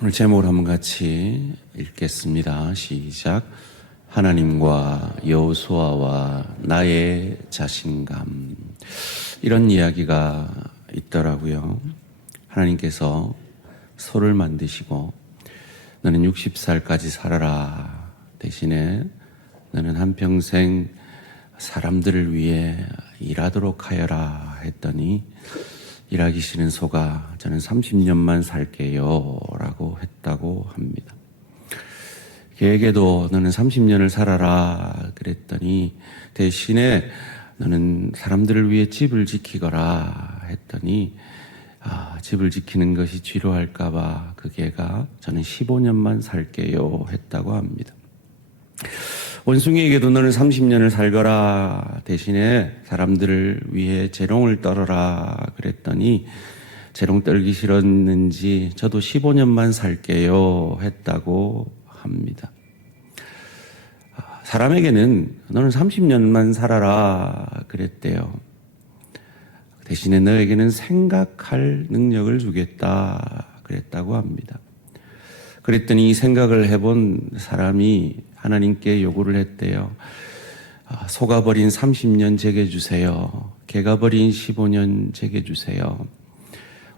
오늘 제목을 한번 같이 읽겠습니다. 시작. 하나님과 여호수아와 나의 자신감. 이런 이야기가 있더라고요. 하나님께서 소를 만드시고 너는 60살까지 살아라. 대신에 너는 한평생 사람들을 위해 일하도록 하여라 했더니 일하기 싫은 소가 저는 30년만 살게요 라고 했다고 합니다. 걔에게도 너는 30년을 살아라 그랬더니 대신에 너는 사람들을 위해 집을 지키거라 했더니 집을 지키는 것이 지루할까 봐 그 개가 저는 15년만 살게요 했다고 합니다. 원숭이에게도 너는 30년을 살거라 대신에 사람들을 위해 재롱을 떨어라 그랬더니 재롱 떨기 싫었는지 저도 15년만 살게요 했다고 합니다. 사람에게는 너는 30년만 살아라 그랬대요. 대신에 너에게는 생각할 능력을 주겠다 그랬다고 합니다. 그랬더니 이 생각을 해본 사람이 하나님께 요구를 했대요. 소가 버린 30년 제게 주세요. 개가 버린 15년 제게 주세요.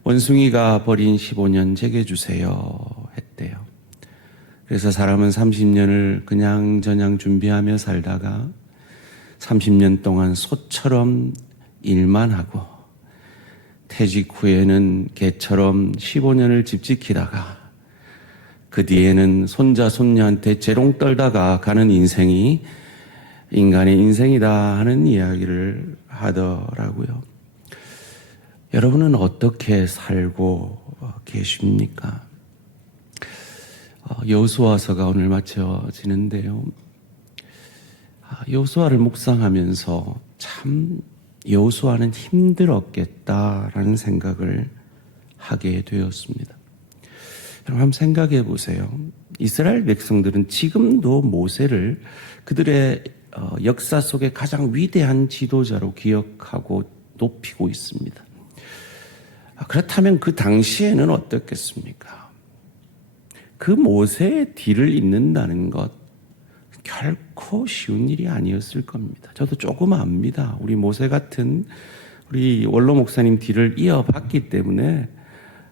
원숭이가 버린 15년 제게 주세요 했대요. 그래서 사람은 30년을 그냥저냥 준비하며 살다가 30년 동안 소처럼 일만 하고 퇴직 후에는 개처럼 15년을 집 지키다가 그 뒤에는 손자 손녀한테 재롱 떨다가 가는 인생이 인간의 인생이다 하는 이야기를 하더라고요. 여러분은 어떻게 살고 계십니까? 여호수아서가 오늘 마쳐지는데요. 여호수아를 묵상하면서 참 여호수아는 힘들었겠다라는 생각을 하게 되었습니다. 여러분 한번 생각해 보세요. 이스라엘 백성들은 지금도 모세를 그들의 역사 속에 가장 위대한 지도자로 기억하고 높이고 있습니다. 그렇다면 그 당시에는 어떻겠습니까? 그 모세의 뒤를 잇는다는 것 결코 쉬운 일이 아니었을 겁니다. 저도 조금 압니다. 우리 모세 같은 우리 원로 목사님 뒤를 이어봤기 때문에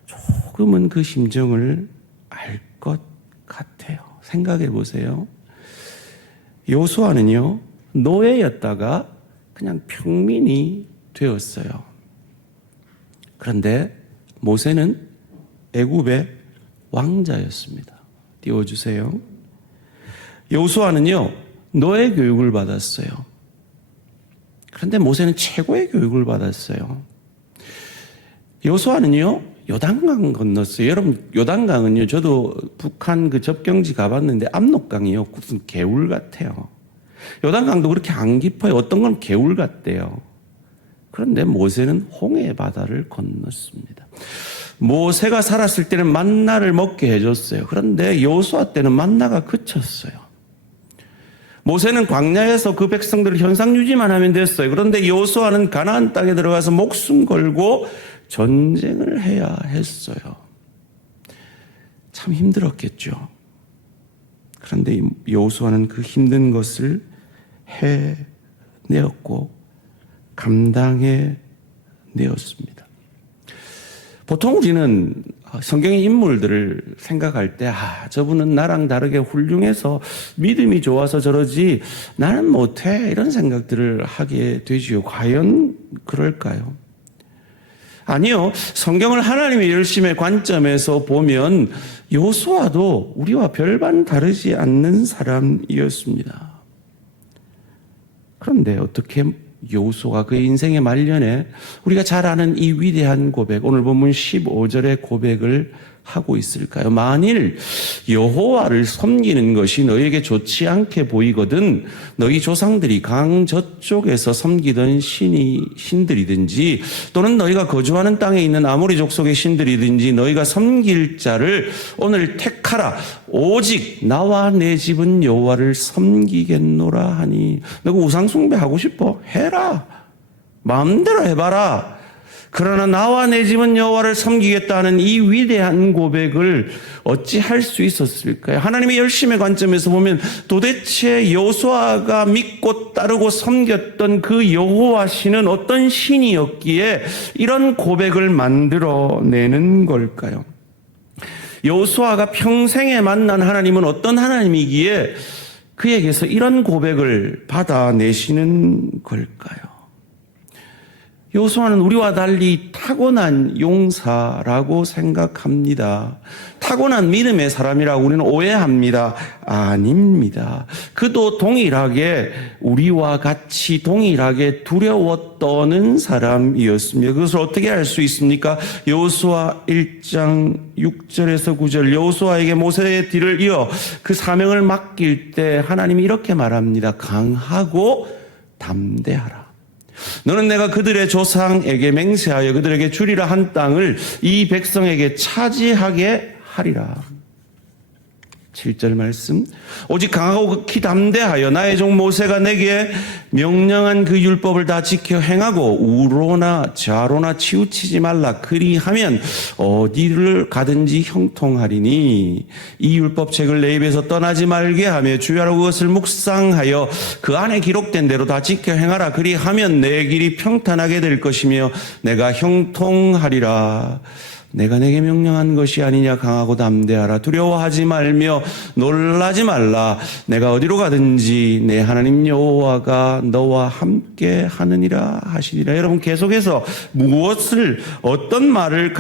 조금은 그 심정을 알 것 같아요. 생각해 보세요. 여호수아는요, 노예였다가 그냥 평민이 되었어요. 그런데 모세는 애굽의 왕자였습니다. 띄워주세요. 여호수아는요, 노예 교육을 받았어요. 그런데 모세는 최고의 교육을 받았어요. 여호수아는요, 요단강 건넜어요. 여러분, 요단강은요, 저도 북한 그 접경지 가봤는데 압록강이요, 무슨 개울 같아요. 요단강도 그렇게 안 깊어요. 어떤 건 개울 같대요. 그런데 모세는 홍해 바다를 건넜습니다. 모세가 살았을 때는 만나를 먹게 해줬어요. 그런데 여호수아 때는 만나가 그쳤어요. 모세는 광야에서 그 백성들을 현상 유지만 하면 됐어요. 그런데 여호수아는 가나안 땅에 들어가서 목숨 걸고 전쟁을 해야 했어요. 참 힘들었겠죠. 그런데 여호수아는 그 힘든 것을 해내었고 감당해내었습니다. 보통 우리는 성경의 인물들을 생각할 때 저분은 나랑 다르게 훌륭해서 믿음이 좋아서 저러지 나는 못해 이런 생각들을 하게 되지요. 과연 그럴까요? 아니요. 성경을 하나님의 열심의 관점에서 보면 여호수아도 우리와 별반 다르지 않는 사람이었습니다. 그런데 어떻게 여호수아가 그의 인생의 말년에 우리가 잘 아는 이 위대한 고백, 오늘 본문 15절의 고백을 하고 있을까요? 만일 여호와를 섬기는 것이 너에게 좋지 않게 보이거든 너희 조상들이 강 저쪽에서 섬기던 신들이든지 또는 너희가 거주하는 땅에 있는 아모리 족속의 신들이든지 너희가 섬길 자를 오늘 택하라. 오직 나와 내 집은 여호와를 섬기겠노라 하니. 너가 우상 숭배하고 싶어? 해라. 마음대로 해봐라. 그러나 나와 내 집은 여호와를 섬기겠다는 이 위대한 고백을 어찌 할 수 있었을까요? 하나님의 열심의 관점에서 보면 도대체 여호수아가 믿고 따르고 섬겼던 그 여호와 신은 어떤 신이었기에 이런 고백을 만들어내는 걸까요? 여호수아가 평생에 만난 하나님은 어떤 하나님이기에 그에게서 이런 고백을 받아내시는 걸까요? 여호수아는 우리와 달리 타고난 용사라고 생각합니다. 타고난 믿음의 사람이라고 우리는 오해합니다. 아닙니다. 그도 동일하게 우리와 같이 동일하게 두려워 떠는 사람이었습니다. 그것을 어떻게 알 수 있습니까? 여호수아 1장 6절에서 9절 여호수아에게 모세의 뒤를 이어 그 사명을 맡길 때 하나님이 이렇게 말합니다. 강하고 담대하라. 너는 내가 그들의 조상에게 맹세하여 그들에게 주리라 한 땅을 이 백성에게 차지하게 하리라. 7절 말씀. 오직 강하고 극히 담대하여 나의 종 모세가 내게 명령한 그 율법을 다 지켜 행하고 우로나 좌로나 치우치지 말라. 그리하면 어디를 가든지 형통하리니 이 율법책을 내 입에서 떠나지 말게 하며 주야로 그것을 묵상하여 그 안에 기록된 대로 다 지켜 행하라. 그리하면 내 길이 평탄하게 될 것이며 내가 형통하리라. 내가 내게 명령한 것이 아니냐. 강하고 담대하라. 두려워하지 말며 놀라지 말라. 내가 어디로 가든지 내 하나님 여호와가 너와 함께 하느니라 하시니라. 여러분 계속해서 무엇을 어떤 말을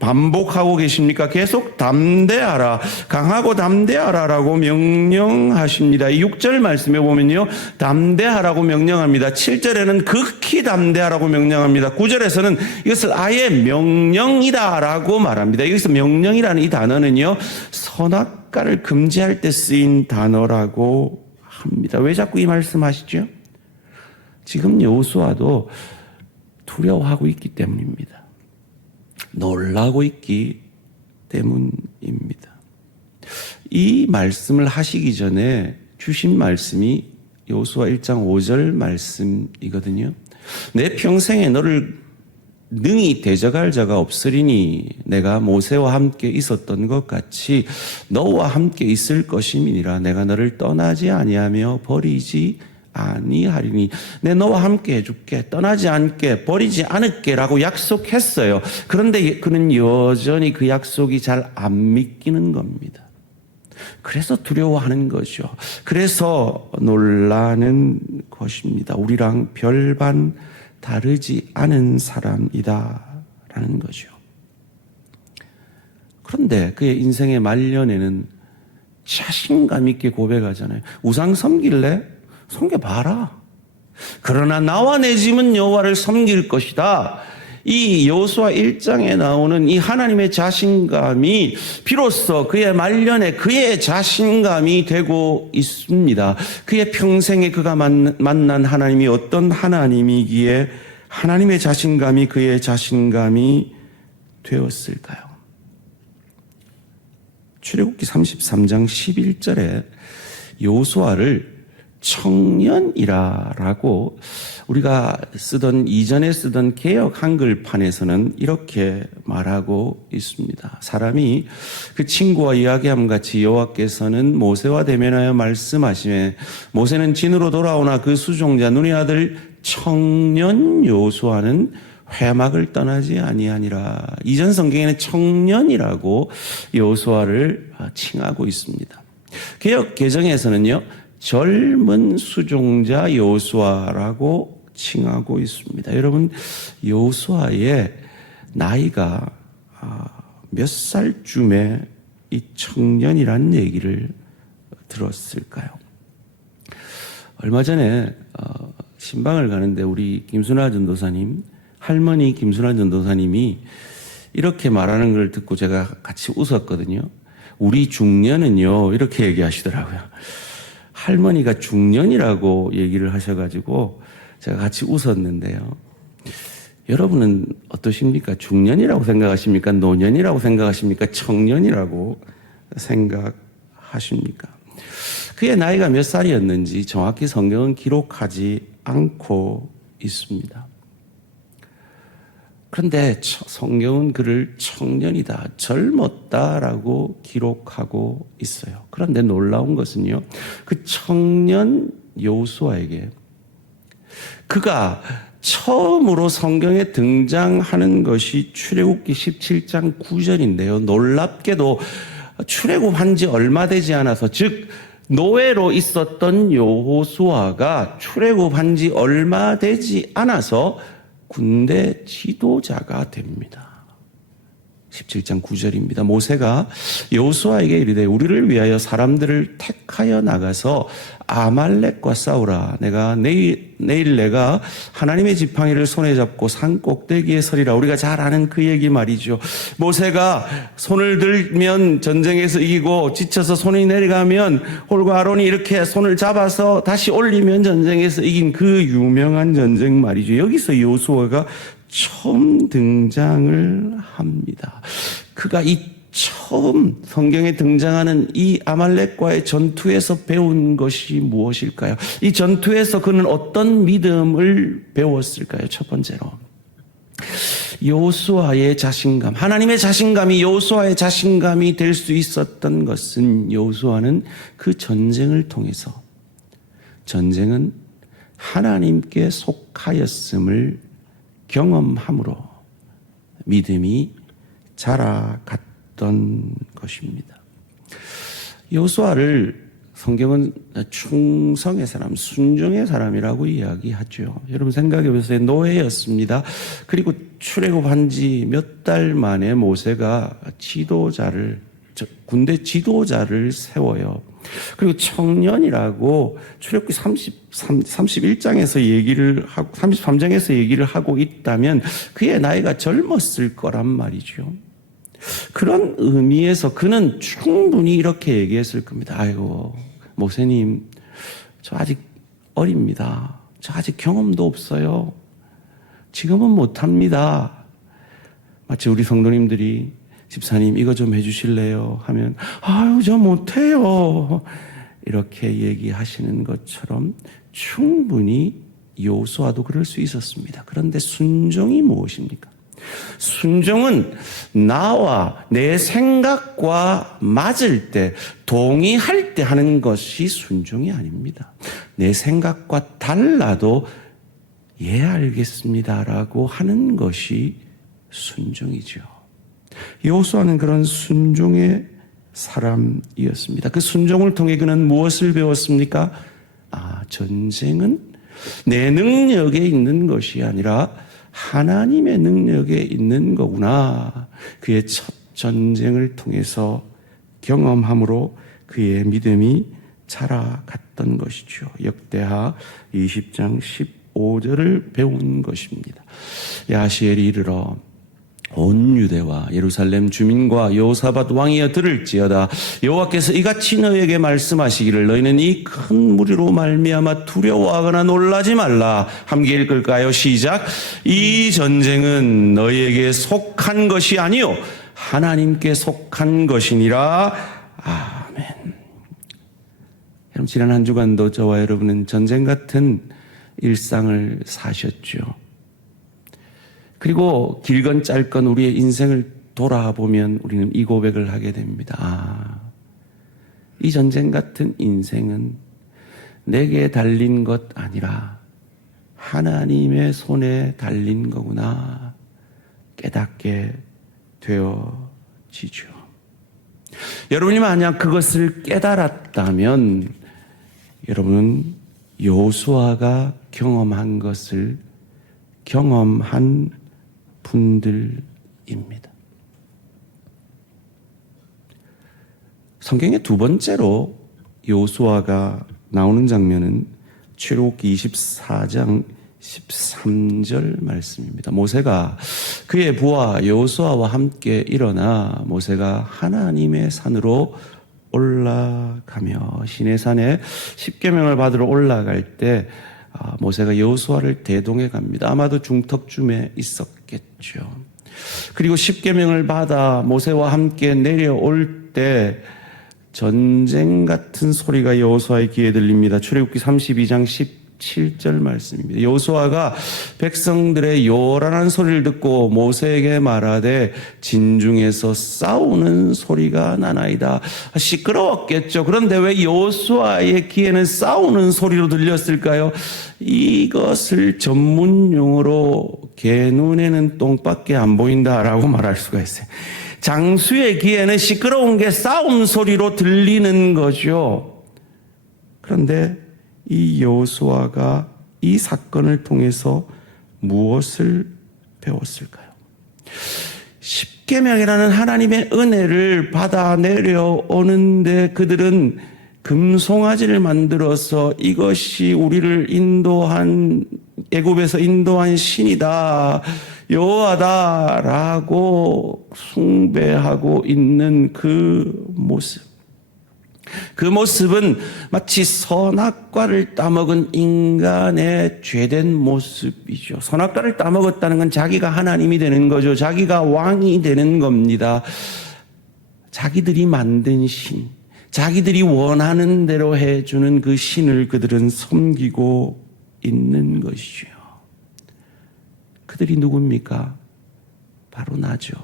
반복하고 계십니까? 계속 담대하라. 강하고 담대하라라고 명령하십니다. 이 6절 말씀에 보면요. 담대하라고 명령합니다. 7절에는 극히 담대하라고 명령합니다. 9절에서는 이것을 아예 명령이다 라고 말합니다. 여기서 명령이라는 이 단어는요, 선악과를 금지할 때 쓰인 단어라고 합니다. 왜 자꾸 이 말씀하시죠? 지금 여호수아도 두려워하고 있기 때문입니다. 놀라고 있기 때문입니다. 이 말씀을 하시기 전에 주신 말씀이 여호수아 1장 5절 말씀이거든요. 내 평생에 너를 능히 대적할 자가 없으리니 내가 모세와 함께 있었던 것 같이 너와 함께 있을 것임이니라. 내가 너를 떠나지 아니하며 버리지 아니하리니 내 너와 함께 해줄게. 떠나지 않게 버리지 않을게라고 약속했어요. 그런데 그는 여전히 그 약속이 잘 안 믿기는 겁니다. 그래서 두려워하는 거죠. 그래서 놀라는 것입니다. 우리랑 별반 다르지 않은 사람이다라는 거죠. 그런데 그의 인생의 말년에는 자신감 있게 고백하잖아요. 우상 섬길래? 섬겨봐라. 그러나 나와 내 집은 여호와를 섬길 것이다. 이 여호수아 1장에 나오는 이 하나님의 자신감이 비로소 그의 말년에 그의 자신감이 되고 있습니다. 그의 평생에 그가 만난 하나님이 어떤 하나님이기에 하나님의 자신감이 그의 자신감이 되었을까요? 출애굽기 33장 11절에 여호수아를 청년이라고 우리가 이전에 쓰던 개역 한글판에서는 이렇게 말하고 있습니다. 사람이 그 친구와 이야기함 같이 여호와께서는 모세와 대면하여 말씀하시매 모세는 진으로 돌아오나 그 수종자 눈의 아들 청년 여호수아는 회막을 떠나지 아니하니라. 이전 성경에는 청년이라고 여호수아를 칭하고 있습니다. 개역 개정에서는요. 젊은 수종자 여호수아라고 칭하고 있습니다. 여러분 여호수아의 나이가 몇 살쯤에 이 청년이라는 얘기를 들었을까요? 얼마 전에 신방을 가는데 우리 김순아 전도사님, 할머니 김순아 전도사님이 이렇게 말하는 걸 듣고 제가 같이 웃었거든요. 우리 중년은요 이렇게 얘기하시더라고요. 할머니가 중년이라고 얘기를 하셔가지고 제가 같이 웃었는데요. 여러분은 어떠십니까? 중년이라고 생각하십니까? 노년이라고 생각하십니까? 청년이라고 생각하십니까? 그의 나이가 몇 살이었는지 정확히 성경은 기록하지 않고 있습니다. 그런데 성경은 그를 청년이다, 젊었다라고 기록하고 있어요. 그런데 놀라운 것은요, 그 청년 여호수아에게 그가 처음으로 성경에 등장하는 것이 출애굽기 17장 9절인데요. 놀랍게도 출애굽한 지 얼마 되지 않아서, 즉 노예로 있었던 여호수아가 출애굽한 지 얼마 되지 않아서 군대 지도자가 됩니다. 17장 9절입니다. 모세가 여호수아에게 이르되 우리를 위하여 사람들을 택하여 나가서 아말렉과 싸우라. 내일 내가 하나님의 지팡이를 손에 잡고 산 꼭대기에 서리라. 우리가 잘 아는 그 얘기 말이죠. 모세가 손을 들면 전쟁에서 이기고 지쳐서 손이 내려가면 홀과 아론이 이렇게 손을 잡아서 다시 올리면 전쟁에서 이긴 그 유명한 전쟁 말이죠. 여기서 여호수아가 처음 등장을 합니다. 그가 처음 성경에 등장하는 이 아말렉과의 전투에서 배운 것이 무엇일까요? 이 전투에서 그는 어떤 믿음을 배웠을까요? 첫 번째로 여호수아의 자신감, 하나님의 자신감이 여호수아의 자신감이 될 수 있었던 것은, 여호수아는 그 전쟁을 통해서 전쟁은 하나님께 속하였음을 경험함으로 믿음이 자라갔던 것입니다. 여호수아를 성경은 충성의 사람, 순종의 사람이라고 이야기하죠. 여러분 생각해 보세요. 노예였습니다. 그리고 출애굽한 지 몇 달 만에 모세가 군대 지도자를 세워요. 그리고 청년이라고 출애굽기 31장에서 얘기를 하고 33장에서 얘기를 하고 있다면 그의 나이가 젊었을 거란 말이죠. 그런 의미에서 그는 충분히 이렇게 얘기했을 겁니다. 아이고, 모세님, 저 아직 어립니다. 저 아직 경험도 없어요. 지금은 못합니다. 마치 우리 성도님들이 집사님 이거 좀 해주실래요? 하면 아유 저 못해요. 이렇게 얘기하시는 것처럼 충분히 여호수아도 그럴 수 있었습니다. 그런데 순종이 무엇입니까? 순종은 나와 내 생각과 맞을 때, 동의할 때 하는 것이 순종이 아닙니다. 내 생각과 달라도 예 알겠습니다라고 하는 것이 순종이죠. 여호수아는 그런 순종의 사람이었습니다. 그 순종을 통해 그는 무엇을 배웠습니까? 전쟁은 내 능력에 있는 것이 아니라 하나님의 능력에 있는 거구나. 그의 첫 전쟁을 통해서 경험함으로 그의 믿음이 자라갔던 것이죠. 역대하 20장 15절을 배운 것입니다. 야시엘이 이르러 온 유대와 예루살렘 주민과 여호사밧 왕이여 들을지어다. 여호와께서 이같이 너희에게 말씀하시기를 너희는 이 큰 무리로 말미암아 두려워하거나 놀라지 말라. 함께 읽을까요? 시작. 이 전쟁은 너희에게 속한 것이 아니요 하나님께 속한 것이니라. 아멘. 여러분, 지난 한 주간도 저와 여러분은 전쟁 같은 일상을 사셨죠. 그리고 길건 짧건 우리의 인생을 돌아보면 우리는 이 고백을 하게 됩니다. 이 전쟁 같은 인생은 내게 달린 것 아니라 하나님의 손에 달린 거구나 깨닫게 되어지죠. 여러분이 만약 그것을 깨달았다면 여러분은 여호수아가 경험한 것을 경험한 분들입니다. 성경의 두 번째로 여호수아가 나오는 장면은 출애굽기 24장 13절 말씀입니다. 모세가 그의 부하 여호수아와 함께 일어나 모세가 하나님의 산으로 올라가며 시내산에 십계명을 받으러 올라갈 때 모세가 여호수아를 대동해 갑니다. 아마도 중턱쯤에 있었겠죠. 그리고 십계명을 받아 모세와 함께 내려올 때 전쟁 같은 소리가 여호수아의 귀에 들립니다. 출애굽기 32장 17절 말씀입니다. 여호수아가 백성들의 요란한 소리를 듣고 모세에게 말하되 진중에서 싸우는 소리가 나나이다. 시끄러웠겠죠. 그런데 왜 여호수아의 귀에는 싸우는 소리로 들렸을까요? 이것을 전문용어로 개 눈에는 똥밖에 안 보인다라고 말할 수가 있어요. 장수의 귀에는 시끄러운 게 싸움 소리로 들리는 거죠. 그런데 이 여호수아가 이 사건을 통해서 무엇을 배웠을까요? 십계명이라는 하나님의 은혜를 받아 내려오는데 그들은 금송아지를 만들어서 이것이 우리를 인도한 애굽에서 인도한 신이다, 여호와다라고 숭배하고 있는 그 모습은 마치 선악과를 따먹은 인간의 죄된 모습이죠. 선악과를 따먹었다는 건 자기가 하나님이 되는 거죠. 자기가 왕이 되는 겁니다. 자기들이 만든 신, 자기들이 원하는 대로 해주는 그 신을 그들은 섬기고 있는 것이죠. 그들이 누굽니까? 바로 나죠.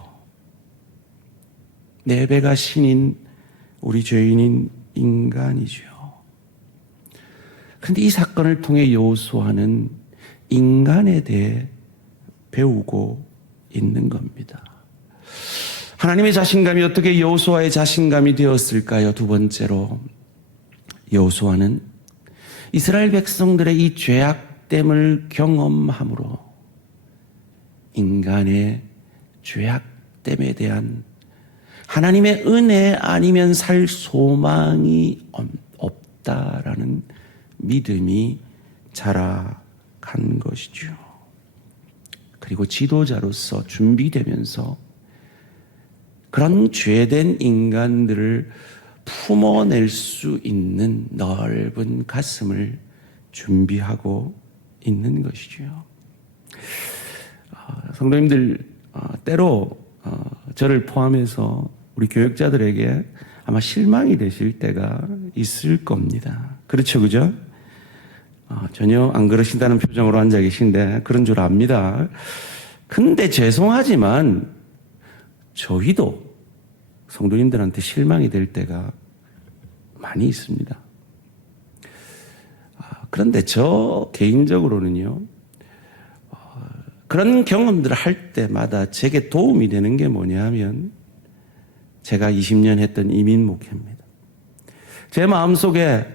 내 배가 신인 우리 죄인인 인간이죠. 그런데 이 사건을 통해 여호수아는 인간에 대해 배우고 있는 겁니다. 하나님의 자신감이 어떻게 여호수아의 자신감이 되었을까요? 두 번째로, 여호수아는 이스라엘 백성들의 이 죄악됨을 경험함으로 인간의 죄악됨에 대한 하나님의 은혜 아니면 살 소망이 없다라는 믿음이 자라간 것이죠. 그리고 지도자로서 준비되면서 그런 죄된 인간들을 품어낼 수 있는 넓은 가슴을 준비하고 있는 것이죠. 성도님들, 때로 저를 포함해서 우리 교육자들에게 아마 실망이 되실 때가 있을 겁니다. 그렇죠, 그죠? 전혀 안 그러신다는 표정으로 앉아 계신데 그런 줄 압니다. 근데 죄송하지만 저희도 성도님들한테 실망이 될 때가 많이 있습니다. 그런데 저 개인적으로는요, 그런 경험들을 할 때마다 제게 도움이 되는 게 뭐냐면 제가 20년 했던 이민 목회입니다. 제 마음속에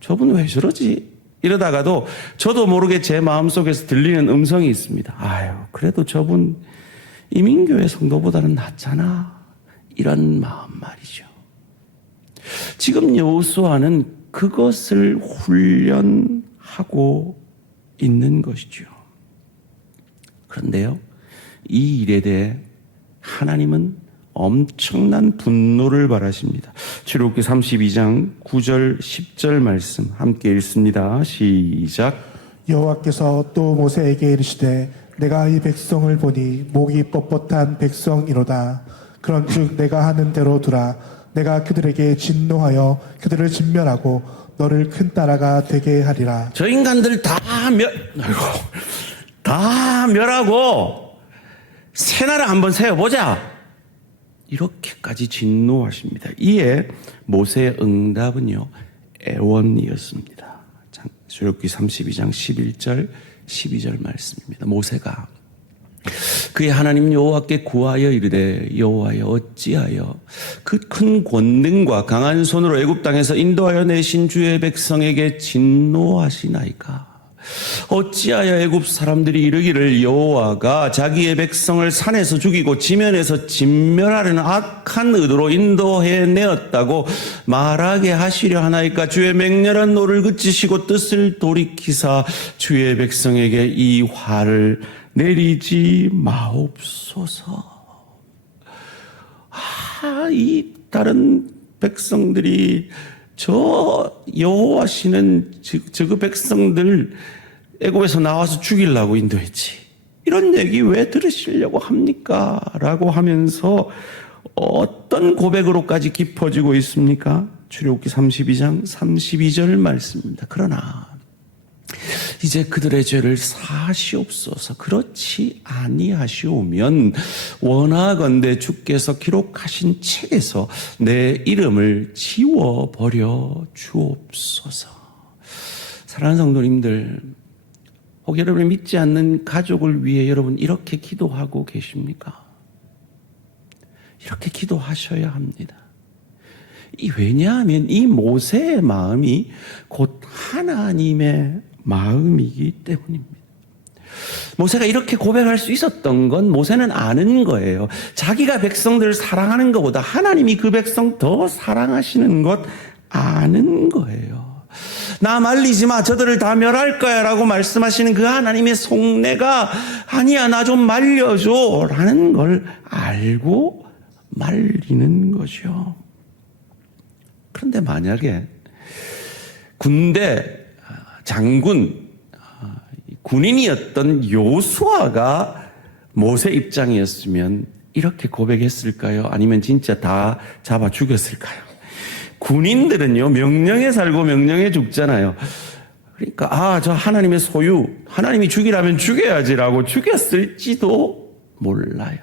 저분 왜 저러지? 이러다가도 저도 모르게 제 마음속에서 들리는 음성이 있습니다. 아유, 그래도 저분 이민교회 성도보다는 낫잖아. 이런 마음 말이죠. 지금 여호수아는 그것을 훈련하고 있는 것이죠. 그런데요, 이 일에 대해 하나님은 엄청난 분노를 바라십니다. 출애굽기 32장 9절 10절 말씀 함께 읽습니다. 시작. 여호와께서 또 모세에게 이르시되 내가 이 백성을 보니 목이 뻣뻣한 백성이로다. 그런즉 내가 하는 대로 두라. 내가 그들에게 진노하여 그들을 진멸하고 너를 큰 나라가 되게 하리라. 저 인간들 다 멸하고 새 나라 한번 세워보자. 이렇게까지 진노하십니다. 이에 모세의 응답은요, 애원이었습니다. 출애굽기 32장 11절 12절 말씀입니다. 모세가 그의 하나님 여호와께 구하여 이르되 여호와여 어찌하여 그 큰 권능과 강한 손으로 애굽 땅에서 인도하여 내신 주의 백성에게 진노하시나이까? 어찌하여 애굽 사람들이 이르기를 여호와가 자기의 백성을 산에서 죽이고 지면에서 진멸하려는 악한 의도로 인도해 내었다고 말하게 하시려 하나이까? 주의 맹렬한 노를 그치시고 뜻을 돌이키사 주의 백성에게 이 화를 내리지 마옵소서. 이 다른 백성들이 저 여호와시는 저 그 백성들 애굽에서 나와서 죽이려고 인도했지. 이런 얘기 왜 들으시려고 합니까? 라고 하면서 어떤 고백으로까지 깊어지고 있습니까? 출애굽기 32장 32절 말씀입니다. 그러나 이제 그들의 죄를 사하시옵소서. 그렇지 아니하시오면 원하건대 주께서 기록하신 책에서 내 이름을 지워버려 주옵소서. 사랑하는 성도님들, 혹 여러분이 믿지 않는 가족을 위해 여러분 이렇게 기도하고 계십니까? 이렇게 기도하셔야 합니다. 왜냐하면 이 모세의 마음이 곧 하나님의 마음이기 때문입니다. 모세가 이렇게 고백할 수 있었던 건 모세는 아는 거예요. 자기가 백성들을 사랑하는 것보다 하나님이 그 백성 더 사랑하시는 것 아는 거예요. 나 말리지 마, 저들을 다 멸할 거야 라고 말씀하시는 그 하나님의 속내가 아니야, 나 좀 말려줘 라는 걸 알고 말리는 거죠. 그런데 만약에 군대 장군, 군인이었던 요수아가 모세 입장이었으면 이렇게 고백했을까요? 아니면 진짜 다 잡아 죽였을까요? 군인들은요, 명령에 살고 명령에 죽잖아요. 그러니까 저 하나님의 소유, 하나님이 죽이라면 죽여야지라고 죽였을지도 몰라요.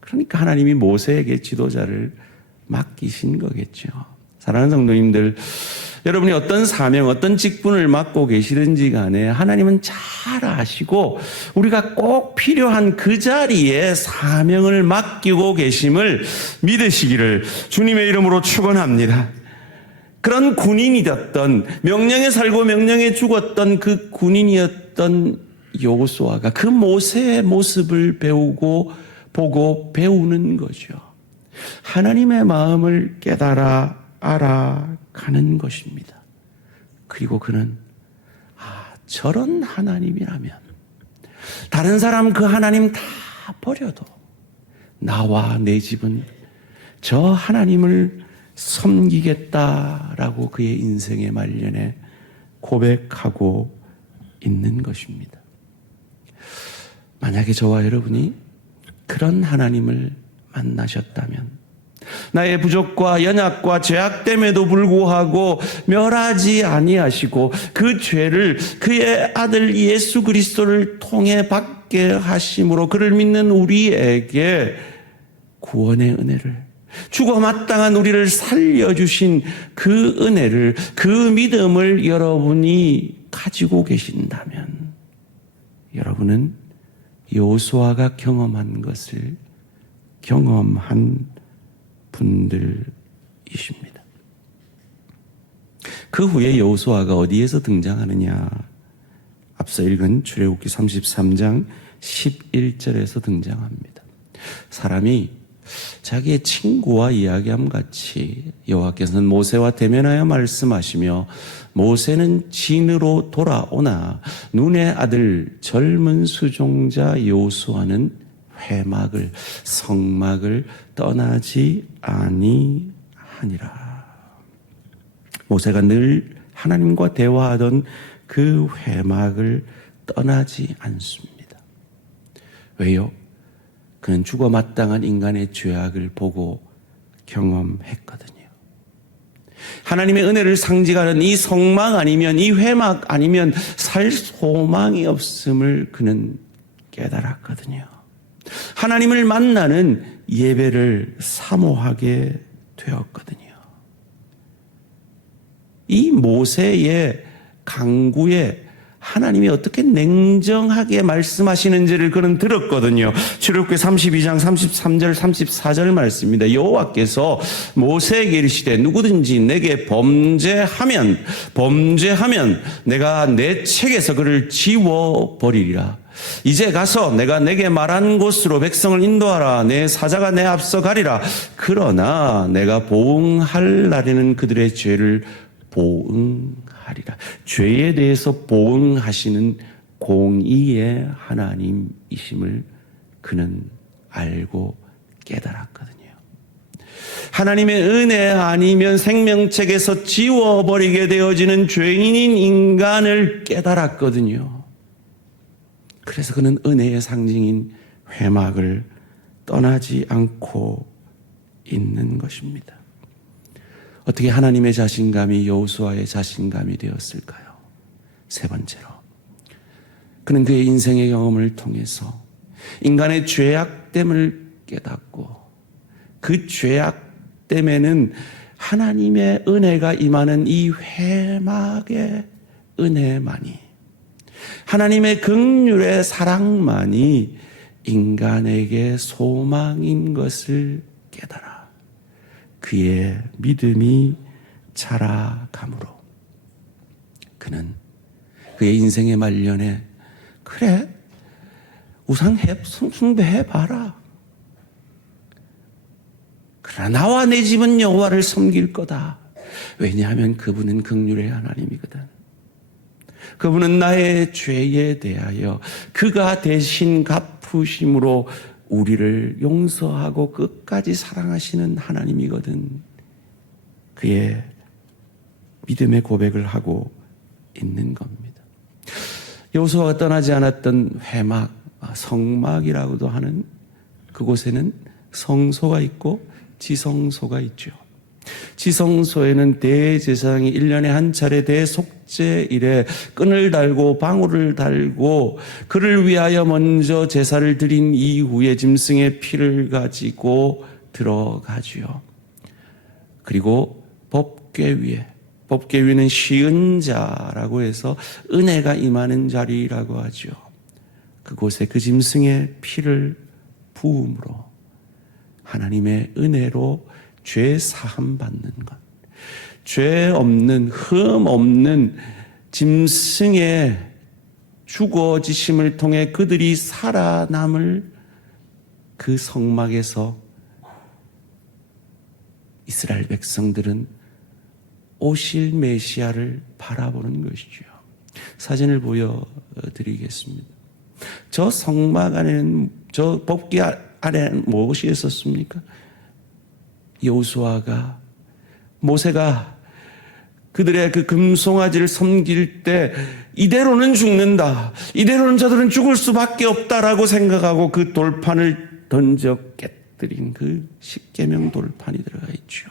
그러니까 하나님이 모세에게 지도자를 맡기신 거겠죠. 사랑하는 성도님들, 여러분이 어떤 사명, 어떤 직분을 맡고 계시든지 간에 하나님은 잘 아시고 우리가 꼭 필요한 그 자리에 사명을 맡기고 계심을 믿으시기를 주님의 이름으로 축원합니다. 그런 군인이었던, 명령에 살고 명령에 죽었던 그 군인이었던 여호수아가 그 모세의 모습을 보고 배우는 거죠. 하나님의 마음을 깨달아 알아가는 것입니다. 그리고 그는 저런 하나님이라면 다른 사람 그 하나님 다 버려도 나와 내 집은 저 하나님을 섬기겠다라고 그의 인생의 말년에 고백하고 있는 것입니다. 만약에 저와 여러분이 그런 하나님을 만나셨다면 나의 부족과 연약과 죄악됨에도 불구하고 멸하지 아니하시고 그 죄를 그의 아들 예수 그리스도를 통해 받게 하심으로 그를 믿는 우리에게 구원의 은혜를, 죽어 마땅한 우리를 살려주신 그 은혜를, 그 믿음을 여러분이 가지고 계신다면 여러분은 여호수아가 경험한 것을 경험한 분들이십니다. 그 후에 여호수아가 어디에서 등장하느냐? 앞서 읽은 출애굽기 33장 11절에서 등장합니다. 사람이 자기의 친구와 이야기함 같이 여호와께서는 모세와 대면하여 말씀하시며 모세는 진으로 돌아오나 눈의 아들 젊은 수종자 여호수아는 회막을 성막을 떠나지 아니하니라. 모세가 늘 하나님과 대화하던 그 회막을 떠나지 않습니다. 왜요? 그는 죽어 마땅한 인간의 죄악을 보고 경험했거든요. 하나님의 은혜를 상징하는 이 성막 아니면 이 회막 아니면 살 소망이 없음을 그는 깨달았거든요. 하나님을 만나는 예배를 사모하게 되었거든요. 이 모세의 강구에 하나님이 어떻게 냉정하게 말씀하시는지를 그는 들었거든요. 출애굽기 32장 33절 34절 말씀입니다. 여호와께서 모세에게 이르시되 누구든지 내게 범죄하면 내가 내 책에서 그를 지워버리리라. 이제 가서 내가 내게 말한 곳으로 백성을 인도하라. 내 사자가 내 앞서 가리라. 그러나 내가 보응할 날에는 그들의 죄를 보응하리라. 죄에 대해서 보응하시는 공의의 하나님이심을 그는 알고 깨달았거든요. 하나님의 은혜 아니면 생명책에서 지워버리게 되어지는 죄인인 인간을 깨달았거든요. 그래서 그는 은혜의 상징인 회막을 떠나지 않고 있는 것입니다. 어떻게 하나님의 자신감이 여호수아의 자신감이 되었을까요? 세 번째로, 그는 그의 인생의 경험을 통해서 인간의 죄악됨을 깨닫고 그 죄악됨에는 하나님의 은혜가 임하는 이 회막의 은혜만이, 하나님의 긍휼의 사랑만이 인간에게 소망인 것을 깨달아 그의 믿음이 자라감으로 그는 그의 인생의 말년에 그래, 우상 숭배해봐라. 그러나 나와 내 집은 여호와를 섬길 거다. 왜냐하면 그분은 긍휼의 하나님이거든. 그분은 나의 죄에 대하여 그가 대신 갚으심으로 우리를 용서하고 끝까지 사랑하시는 하나님이거든. 그의 믿음의 고백을 하고 있는 겁니다. 여호수아가 떠나지 않았던 회막, 성막이라고도 하는 그곳에는 성소가 있고 지성소가 있죠. 지성소에는 대제사장이 1년에 한 차례 대속죄일에 끈을 달고 방울을 달고 그를 위하여 먼저 제사를 드린 이후에 짐승의 피를 가지고 들어가지요. 그리고 법궤 위에는 시은자라고 해서 은혜가 임하는 자리라고 하죠. 그곳에 그 짐승의 피를 부음으로 하나님의 은혜로 죄 사함 받는 것, 죄 없는, 흠 없는 짐승의 죽어지심을 통해 그들이 살아남을 그 성막에서 이스라엘 백성들은 오실 메시아를 바라보는 것이죠. 사진을 보여드리겠습니다. 저 성막 안에는, 저 법궤 안에는 무엇이 있었습니까? 여호수아가, 모세가 그들의 그 금송아지를 섬길 때 이대로는 죽는다, 이대로는 저들은 죽을 수밖에 없다라고 생각하고 그 돌판을 던져 깨뜨린 그 십계명 돌판이 들어가 있죠.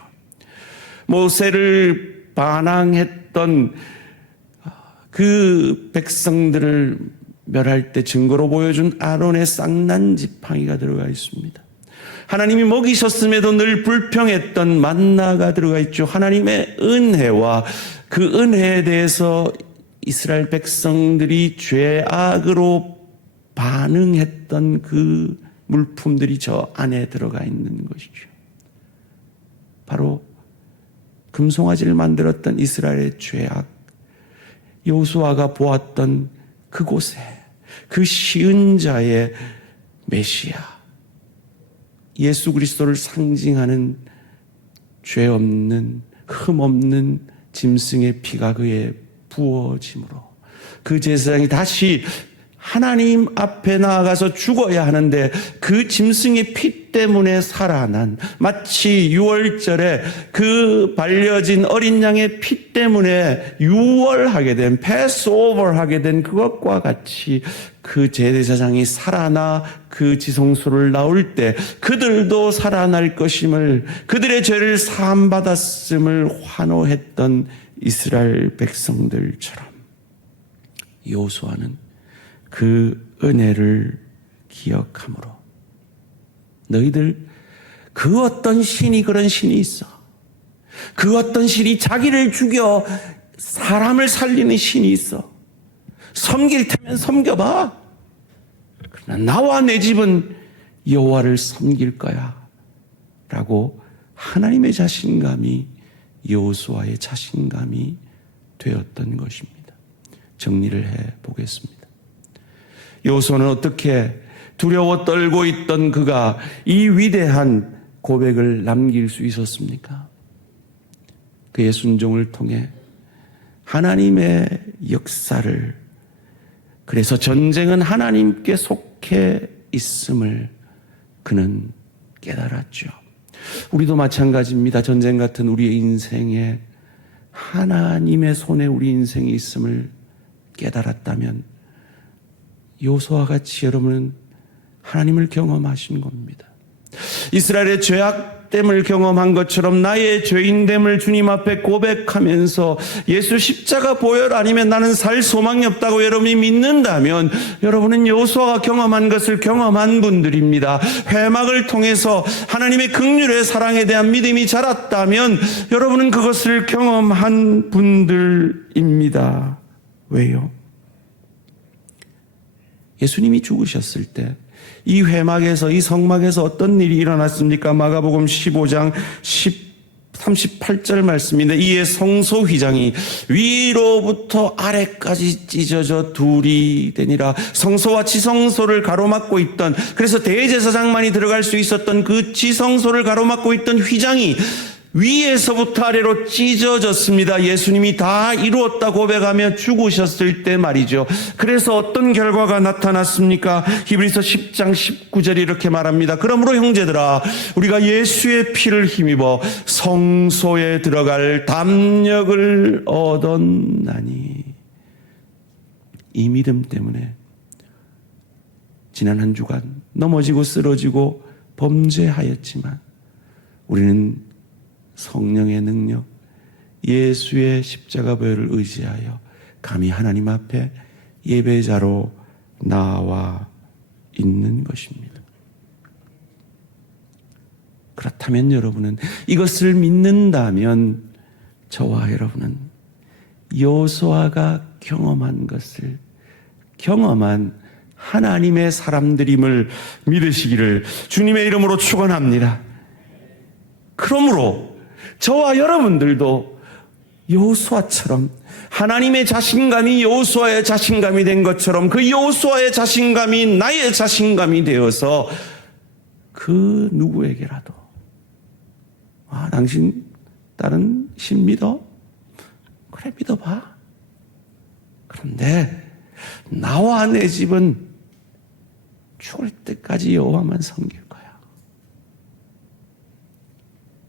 모세를 반항했던 그 백성들을 멸할 때 증거로 보여준 아론의 쌍난 지팡이가 들어가 있습니다. 하나님이 먹이셨음에도 늘 불평했던 만나가 들어가 있죠. 하나님의 은혜와 그 은혜에 대해서 이스라엘 백성들이 죄악으로 반응했던 그 물품들이 저 안에 들어가 있는 것이죠. 바로 금송아지를 만들었던 이스라엘의 죄악, 여호수아가 보았던 그곳에 그 시은자의 메시아, 예수 그리스도를 상징하는 죄 없는, 흠 없는 짐승의 피가 그에 부어짐으로 그 제사장이 다시 하나님 앞에 나아가서 죽어야 하는데 그 짐승의 피 때문에 살아난, 마치 유월절에 그 반려진 어린 양의 피 때문에 유월하게 된, 패스오버하게 된 그것과 같이 그 제사장이 살아나 그 지성소를 나올 때 그들도 살아날 것임을, 그들의 죄를 사함받았음을 환호했던 이스라엘 백성들처럼 여호수아는 그 은혜를 기억함으로, 너희들 그 어떤 신이 그런 신이 있어, 그 어떤 신이 자기를 죽여 사람을 살리는 신이 있어, 섬길 테면 섬겨봐. 그러나 나와 내 집은 여호와를 섬길 거야 라고 하나님의 자신감이 여호수아의 자신감이 되었던 것입니다. 정리를 해보겠습니다. 여호수아는 어떻게 두려워 떨고 있던 그가 이 위대한 고백을 남길 수 있었습니까? 그의 순종을 통해 하나님의 역사를, 그래서 전쟁은 하나님께 속해 있음을 그는 깨달았죠. 우리도 마찬가지입니다. 전쟁 같은 우리의 인생에 하나님의 손에 우리 인생이 있음을 깨달았다면 여호수아와 같이 여러분은 하나님을 경험하신 겁니다. 이스라엘의 죄악 됨을 경험한 것처럼 나의 죄인됨을 주님 앞에 고백하면서 예수 십자가 보혈 아니면 나는 살 소망이 없다고 여러분이 믿는다면 여러분은 여호수아가 경험한 것을 경험한 분들입니다. 회막을 통해서 하나님의 긍휼의 사랑에 대한 믿음이 자랐다면 여러분은 그것을 경험한 분들입니다. 왜요? 예수님이 죽으셨을 때 이 회막에서 이 성막에서 어떤 일이 일어났습니까? 마가복음 15장 38절 말씀인데 이에 성소 휘장이 위로부터 아래까지 찢어져 둘이 되니라. 성소와 지성소를 가로막고 있던, 그래서 대제사장만이 들어갈 수 있었던 그 지성소를 가로막고 있던 휘장이 위에서부터 아래로 찢어졌습니다. 예수님이 다 이루었다 고백하며 죽으셨을 때 말이죠. 그래서 어떤 결과가 나타났습니까? 히브리서 10장 19절이 이렇게 말합니다. 그러므로 형제들아, 우리가 예수의 피를 힘입어 성소에 들어갈 담력을 얻었나니. 이 믿음 때문에 지난 한 주간 넘어지고 쓰러지고 범죄하였지만 우리는 성령의 능력, 예수의 십자가 보혈을 의지하여 감히 하나님 앞에 예배자로 나와 있는 것입니다. 그렇다면 여러분은, 이것을 믿는다면 저와 여러분은 여호수아가 경험한 것을 경험한 하나님의 사람들임을 믿으시기를 주님의 이름으로 축원합니다. 그러므로 저와 여러분들도 여호수아처럼 하나님의 자신감이 여호수아의 자신감이 된 것처럼 그 여호수아의 자신감이 나의 자신감이 되어서 그 누구에게라도 당신 다른 신 믿어? 그래, 믿어봐. 그런데 나와 내 집은 죽을 때까지 여호와만 섬길 거야.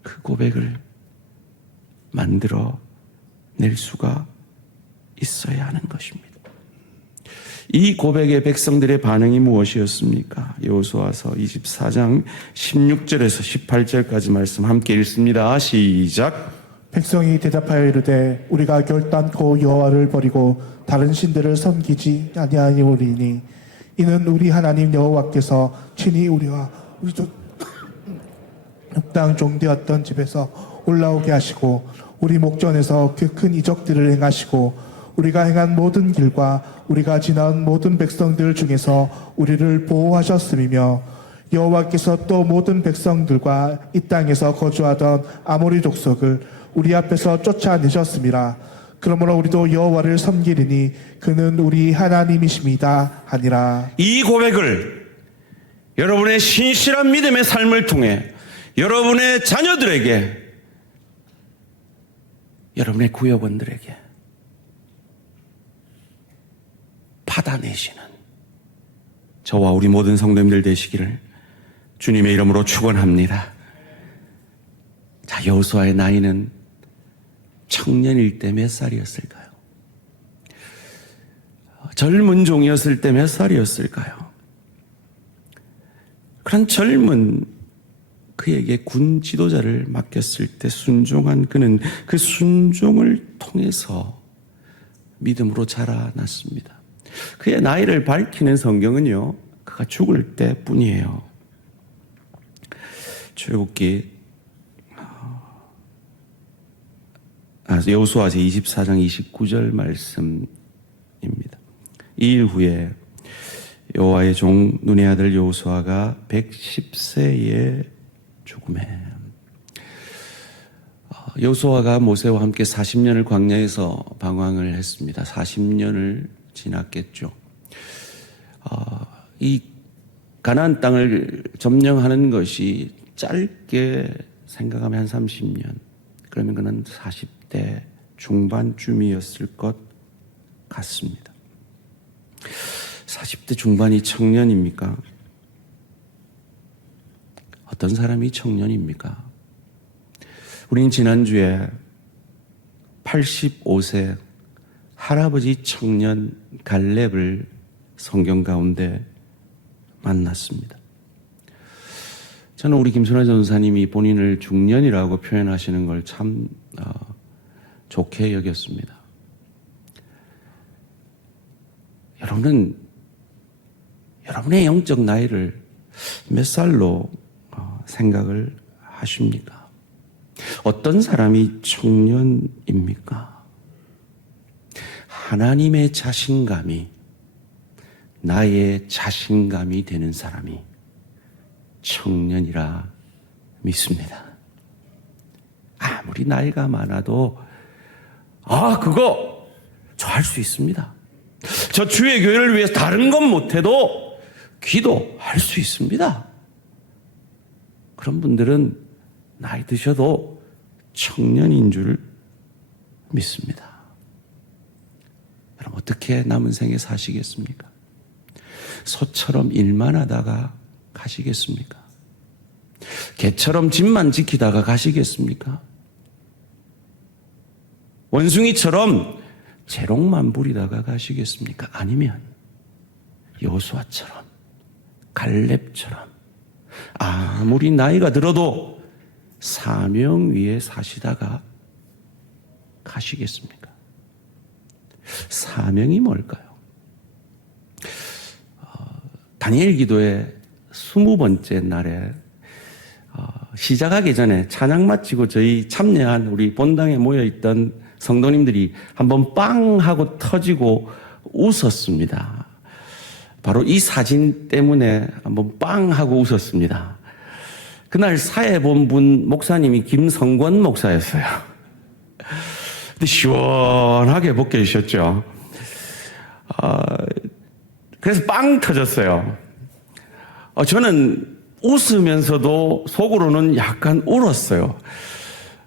그 고백을 만들어 낼 수가 있어야 하는 것입니다. 이 고백의 백성들의 반응이 무엇이었습니까? 여호수아서 24장 16절에서 18절까지 말씀 함께 읽습니다. 시작. 백성이 대답하여 이르되 우리가 결단코 여호와를 버리고 다른 신들을 섬기지 아니하리니 이는 우리 하나님 여호와께서 친히 우리와 우리 땅 종되었던 집에서 올라오게 하시고 우리 목전에서 그 큰 이적들을 행하시고 우리가 행한 모든 길과 우리가 지나온 모든 백성들 중에서 우리를 보호하셨음이며 여호와께서 또 모든 백성들과 이 땅에서 거주하던 아모리 족속을 우리 앞에서 쫓아내셨음이라. 그러므로 우리도 여호와를 섬기리니 그는 우리 하나님이십니다 하니라. 이 고백을 여러분의 신실한 믿음의 삶을 통해 여러분의 자녀들에게, 여러분의 구역원들에게 받아내시는 저와 우리 모든 성도님들 되시기를 주님의 이름으로 축원합니다. 자, 여호수아의 나이는 청년일 때 몇 살이었을까요? 젊은 종이었을 때 몇 살이었을까요? 그런 젊은 그에게 군 지도자를 맡겼을 때 순종한 그는 그 순종을 통해서 믿음으로 자라났습니다. 그의 나이를 밝히는 성경은요, 그가 죽을 때뿐이에요. 출애굽기 여호수아서 24장 29절 말씀입니다. 2일 후에 여호와의 종 눈의 아들 여호수아가 110세에 죽음에, 여호수아가 모세와 함께 40년을 광야에서 방황을 했습니다. 40년을 지났겠죠. 이 가나안 땅을 점령하는 것이 짧게 생각하면 한 30년, 그러면 그는 40대 중반쯤이었을 것 같습니다. 40대 중반이 청년입니까? 어떤 사람이 청년입니까? 우린 지난주에 85세 할아버지 청년 갈렙을 성경 가운데 만났습니다. 저는 우리 김순환 전사님이 본인을 중년이라고 표현하시는 걸 참 좋게 여겼습니다. 여러분은 여러분의 영적 나이를 몇 살로 생각을 하십니까? 어떤 사람이 청년입니까? 하나님의 자신감이 나의 자신감이 되는 사람이 청년이라 믿습니다. 아무리 나이가 많아도 그거 저 할 수 있습니다. 저 주의 교회를 위해서 다른 건 못해도 기도할 수 있습니다. 그런 분들은 나이 드셔도 청년인 줄 믿습니다. 그럼 어떻게 남은 생에 사시겠습니까? 소처럼 일만 하다가 가시겠습니까? 개처럼 집만 지키다가 가시겠습니까? 원숭이처럼 재롱만 부리다가 가시겠습니까? 아니면 여호수아처럼 갈렙처럼 아무리 나이가 들어도 사명 위에 사시다가 가시겠습니까? 사명이 뭘까요? 다니엘 기도의 20번째 날에 시작하기 전에 찬양 마치고 저희 참여한 우리 본당에 모여있던 성도님들이 한번 빵 하고 터지고 웃었습니다. 바로 이 사진 때문에 한번 빵 하고 웃었습니다. 그날 사회본분 목사님이 김성권 목사였어요. 근데 시원하게 벗겨주셨죠. 그래서 빵 터졌어요. 저는 웃으면서도 속으로는 약간 울었어요.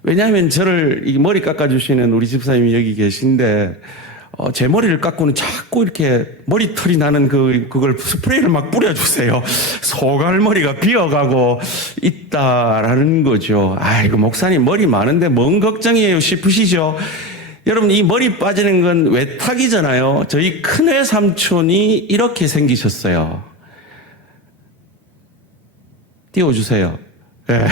왜냐하면 저를 이 머리 깎아주시는 우리 집사님이 여기 계신데 제 머리를 깎고는 자꾸 이렇게 머리털이 나는 그걸 스프레이를 막 뿌려주세요. 소갈머리가 비어가고 있다라는 거죠. 아이고, 목사님 머리 많은데 뭔 걱정이에요 싶으시죠? 여러분, 이 머리 빠지는 건 외탁이잖아요. 저희 큰 외삼촌이 이렇게 생기셨어요. 띄워주세요. 네.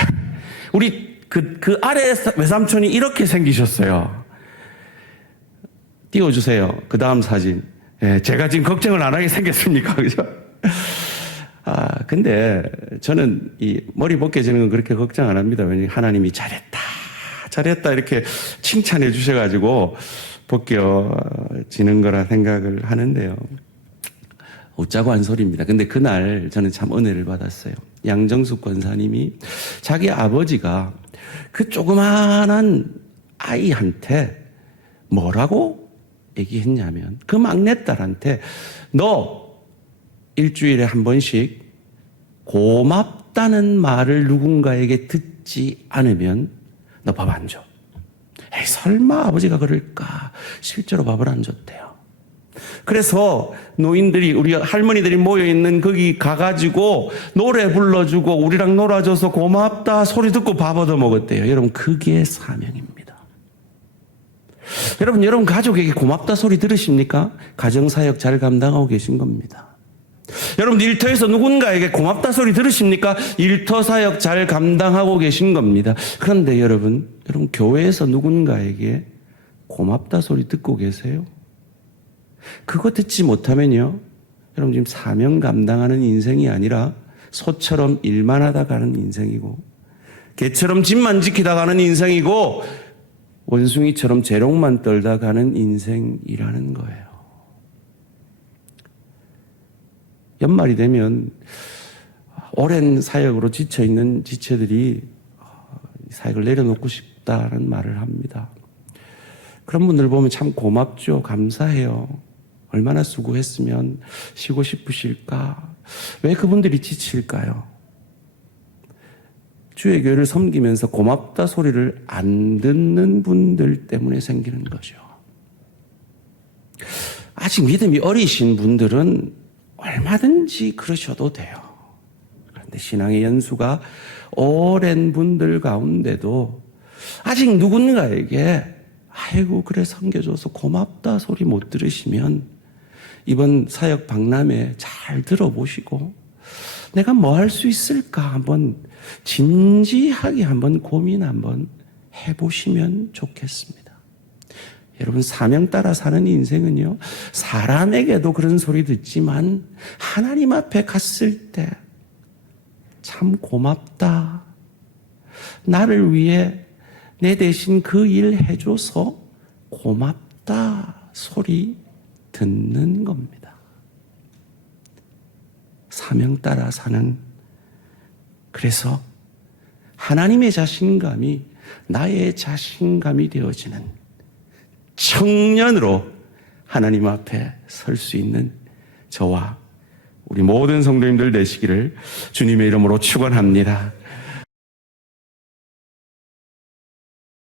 우리 그 아래 외삼촌이 이렇게 생기셨어요. 띄워주세요. 그 다음 사진. 예, 제가 지금 걱정을 안 하게 생겼습니까? 그죠? 근데 저는 이 머리 벗겨지는 건 그렇게 걱정 안 합니다. 왜냐하면 하나님이 잘했다 이렇게 칭찬해 주셔가지고 벗겨지는 거라 생각을 하는데요. 웃자고 한 소리입니다. 근데 그날 저는 참 은혜를 받았어요. 양정숙 권사님이 자기 아버지가 그 조그마한 아이한테 뭐라고 얘기했냐면 그 막내딸한테 너 일주일에 한 번씩 고맙다는 말을 누군가에게 듣지 않으면 너 밥 안 줘. 에이, 설마 아버지가 그럴까? 실제로 밥을 안 줬대요. 그래서 노인들이, 우리 할머니들이 모여있는 거기 가가지고 노래 불러주고 우리랑 놀아줘서 고맙다 소리 듣고 밥 얻어 먹었대요. 여러분, 그게 사명입니다. 여러분 가족에게 고맙다 소리 들으십니까? 가정사역 잘 감당하고 계신 겁니다. 여러분, 일터에서 누군가에게 고맙다 소리 들으십니까? 일터 사역 잘 감당하고 계신 겁니다. 그런데 여러분 교회에서 누군가에게 고맙다 소리 듣고 계세요? 그거 듣지 못하면요, 여러분 지금 사명 감당하는 인생이 아니라 소처럼 일만 하다 가는 인생이고, 개처럼 집만 지키다 가는 인생이고, 원숭이처럼 재롱만 떨다 가는 인생이라는 거예요. 연말이 되면 오랜 사역으로 지쳐있는 지체들이 사역을 내려놓고 싶다는 말을 합니다. 그런 분들 보면 참 고맙죠. 감사해요. 얼마나 수고했으면 쉬고 싶으실까? 왜 그분들이 지칠까요? 주의 교회를 섬기면서 고맙다 소리를 안 듣는 분들 때문에 생기는 거죠. 아직 믿음이 어리신 분들은 얼마든지 그러셔도 돼요. 그런데 신앙의 연수가 오랜 분들 가운데도 아직 누군가에게 아이고 그래 섬겨줘서 고맙다 소리 못 들으시면 이번 사역 박람회 잘 들어보시고 내가 뭐 할 수 있을까 한번 진지하게 한번 고민 한번 해보시면 좋겠습니다. 여러분, 사명 따라 사는 인생은요, 사람에게도 그런 소리 듣지만 하나님 앞에 갔을 때 참 고맙다. 나를 위해 내 대신 그 일 해줘서 고맙다 소리 듣는 겁니다. 사명 따라 사는, 그래서 하나님의 자신감이 나의 자신감이 되어지는 청년으로 하나님 앞에 설 수 있는 저와 우리 모든 성도님들 되시기를 주님의 이름으로 축원합니다.